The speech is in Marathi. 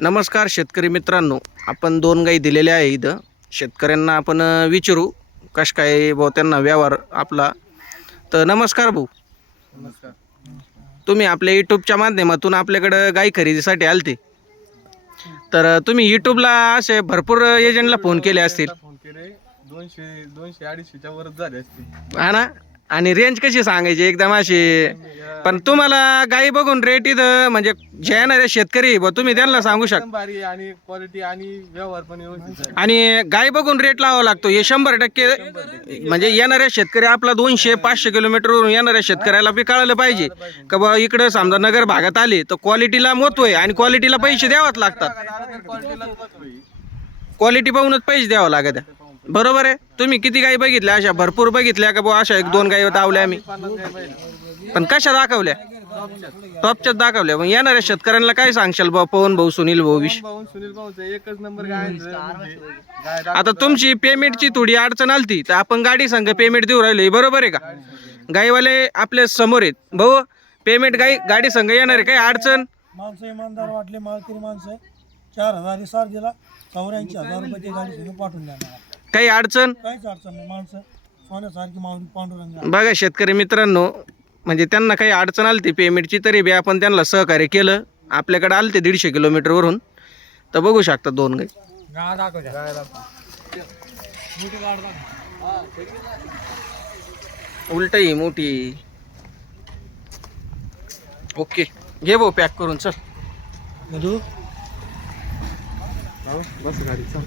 नमस्कार शेतकरी मित्रांनो. आपण दोन गाई दिलेल्या आहे इथं. शेतकऱ्यांना आपण विचारू कश काय भाऊ त्यांना व्यवहार आपला. तर नमस्कार भाऊ. नमस्कार. तुम्ही आपल्या यूट्यूबच्या माध्यमातून आपल्याकडं गाई खरेदीसाठी आलते. तर तुम्ही यूट्यूबला असे भरपूर एजंटला फोन केले असतील. फोन केले. दोनशे दोनशे अडीचशेच्या वरच झाले असतील. हा ना? आणि रेंज कशी सांगायची? एकदम अशी पण तुम्हाला गाई बघून रेट इथं म्हणजे जे येणारे शेतकरी बा तुम्ही त्यांना सांगू शकता एकदम भारी आहे आणि क्वालिटी आणि व्यवहार पण व्यवस्थित आहे आणि गाय बघून रेट लावावा लागतो हे शंभर टक्के म्हणजे येणाऱ्या शेतकरी आपला दोनशे पाचशे किलोमीटरवरून येणाऱ्या शेतकऱ्याला बी कळालं पाहिजे का बा इकडं समजा नगर भागात आले तर क्वालिटीला महत्त्व आहे आणि क्वालिटीला पैसे द्यावाच लागतात क्वालिटीला. क्वालिटी पाहूनच पैसे द्यावं लागत आहे. बरोबर आहे. तुम्ही किती गाई बघितल्या? अशा भरपूर बघितल्या का बुवा? अशा एक दोन गाई दावल्या आम्ही. गाय पण कशा दाखवल्या? टॉपच्याच दाखवल्या. मग येणाऱ्या शेतकऱ्यांना काय सांगशाल बा पवन भाऊ सुनील भाऊ विष भाऊ सुनील भाऊचं एकच नंबर गाय आहे. गाय आता तुमची पेमेंटची थोडी अडचण आलती तर आपण गाडी संघ पेमेंट देऊ राहिलो. बरोबर आहे का? गाईवाले आपल्यासमोर आहेत. भाऊ पेमेंट गाई गाडी संघ येणार आहे काय अडचण? माणसं इमानदार वाटले मालकरी माणसं. आहे. चार हजार सार दिला. चौऱ्याऐंशी हजार रुपये ते गाडी पाठवून द्या मला काही अडचण? काहीच अडचण नाही. माणसं सोन्यासारखी माऊली पांडुरंग. बघा शेतकरी मित्रांनो म्हणजे त्यांना काही अडचण आली ती पेमेंटची तरी बी आपण त्यांना सहकार्य केलं. आपल्याकडे आलं ते दीडशे किलोमीटरवरून तर बघू शकता दोन गाई. गाय दाखव. उलट ही मोठी. ओके घे भाऊ पॅक करून चल. मधू? बस गाडी चल.